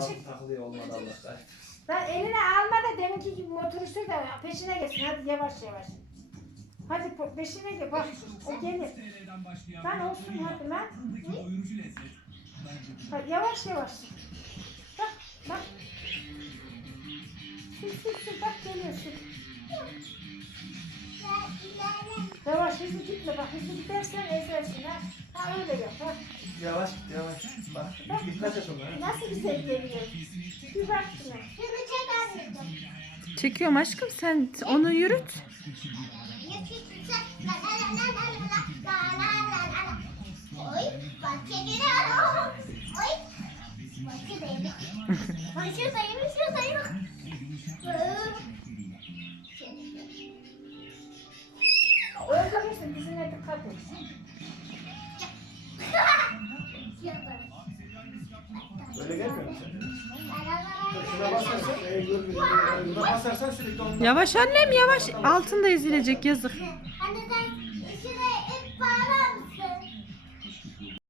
Kulağım çık. takılıyor olmadı Allah kahretsin. Lan eline alma da deminki gibi motoru sür de peşine geçsin. Hadi yavaş yavaş. Hadi po- peşine gel. Bak o gelir. Lan olsun hadi lan. Hadi yavaş yavaş. Bak bak. Sür sür sür bak geliyor sür. Yavaş hızlı gitme bak hızlı gidersen ezersin ha. Ha öyle yap ha. Yavaş git yavaş. Bak Bak. dikkat et onlara. Nasıl güzel geliyor. Bir bak şuna. Şunu çek anneciğim. Çekiyorum aşkım sen onu yürüt. Oy, bak şuradayım, şuradayım. Yavaş annem yavaş. Altında ezilecek yazık. Anne